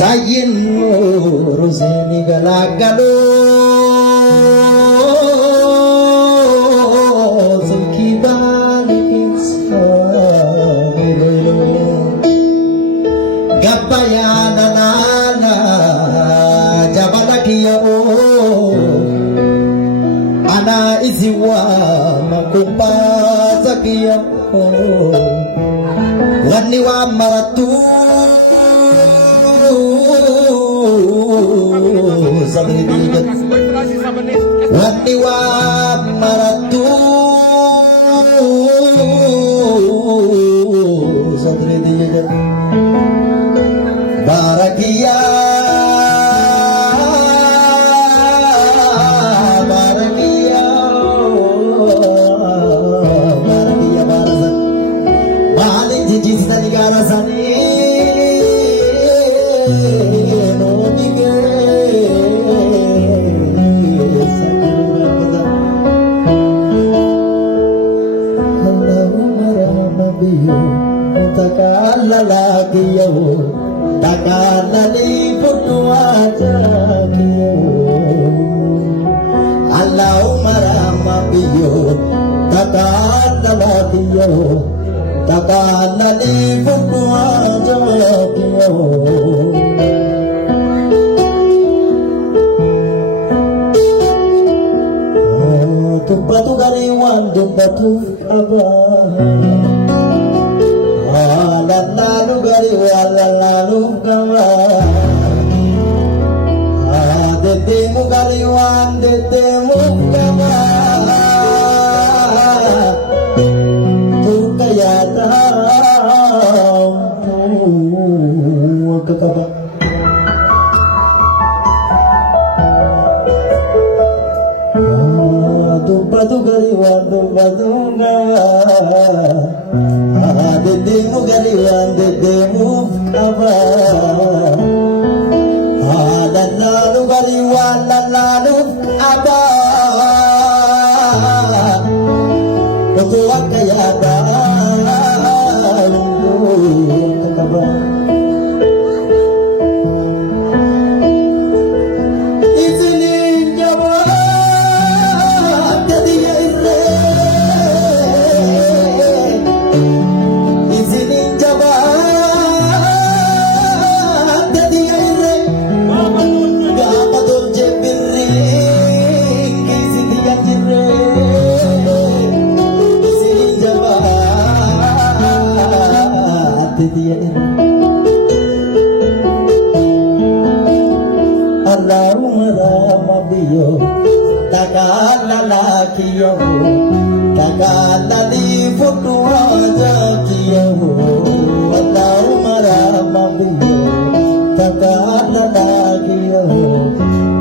Sayin roseni galagalo zakibani sabelo gabayana nana jabalakiya ana iziwa makumpa zakiya wani wa maratu sabni digat wani wa maratu sabni digat barakia barakia barakia barazan balik jiji sita digara sani Takalakiyo, takalali putuajakiyo. Allahumma rahmabiyo, takalalakiyo, takalali putuajakiyo. Tumpatu gariwan, tumpatu abah. Lalu gari lalu kawa detemu gari wan detemu kawa tu kaya tahu kekaba tu patu gari wan tu patu kawa dedemu galiwan dedemu apa dan lalu galiwan dan lalu apa ketua kaya Allahumma rahmabiyo takalalakiyo takalali futuajakiyo Allahumma rahmabiyo takalalakiyo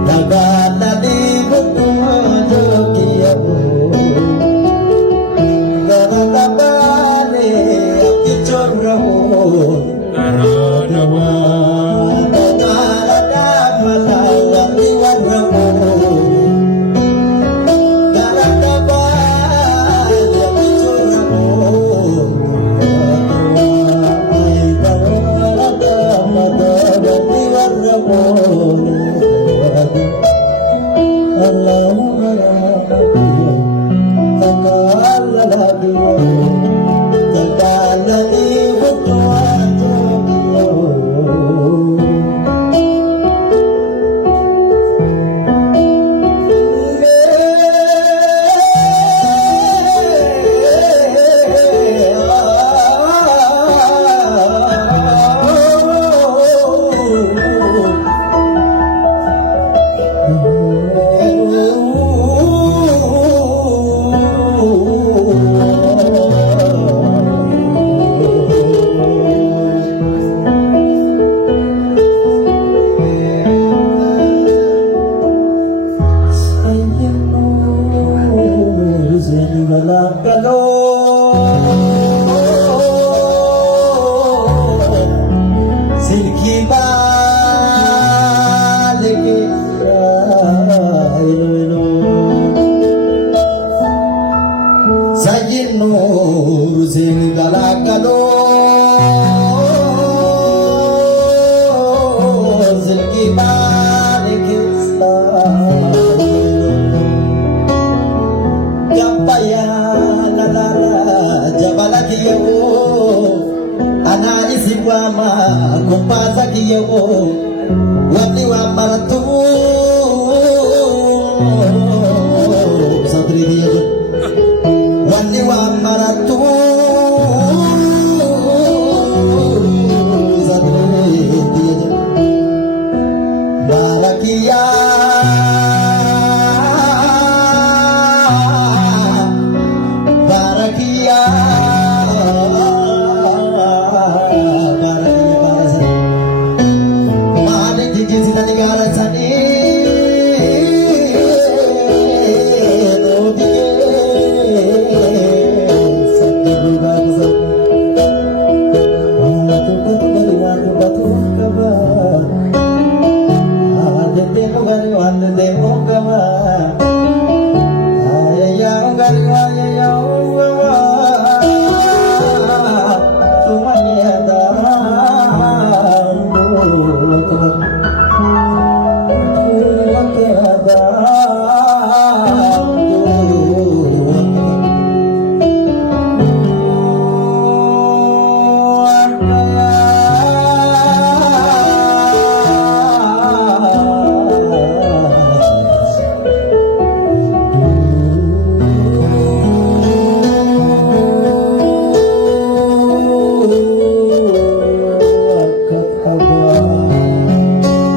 takalali futuajakiyo garakabane akichorraho garanawa ana isiwama kumpaza kiyo wani wa maratu sabri wani wa